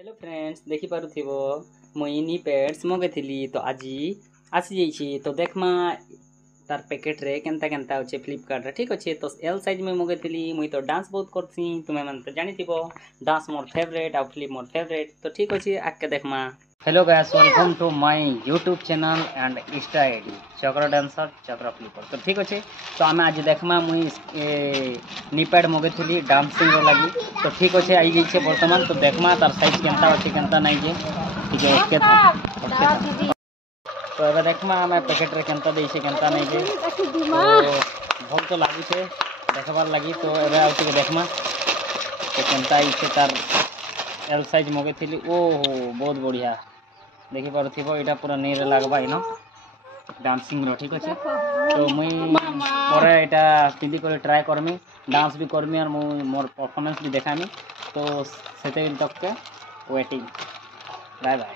Hello friends देखि पारुथिबो मुई knee pads मगेथिली तो आजी आसी जाइछि तो देखमा तार पैकेट रे केनता केनता होचे फ्लिपकार्ट रे ठीक अच्छे तो एल साइज में मगेथिली मुई तो डांस बहुत करथि तुमे मन तो जानिथिबो डांस मोर फेवरेट आ फ्लिप मोर फेवरेट तो ठीक अच्छे आके देखमा। Hello guys welcome to my YouTube channel and insta ID Chakra dancer Chakra flipper तो ठीक अच्छे तो आम आज देखमा मुई नी पैड मगेथिली डांसिंग रो लगी तो ठीक अच्छे आई जाइछे वर्तमान तो देखमा तार साइज केनता अच्छे केनता नहीं जे ठीक है ओके था तो एबे देखमा हमें पैकेट रे केनता देइछे केनता नहीं जे तो भल तो लागु छे देखबार लगी तो एबे आउ टिके देखमा तो केनता इछे तार एल साइज मगेथिली ओहो बहुत बढ़िया देखि पारुथिबो एटा पूरा नीरे लागबा इनो डांसिंग रो ठीक अछि तो मुई परे एटा पिंदी करे ट्राई करमी डांस भी करमी और मोर परफॉर्मेंस भी देखामी तो सेते तक के वेटिंग बाय बाय।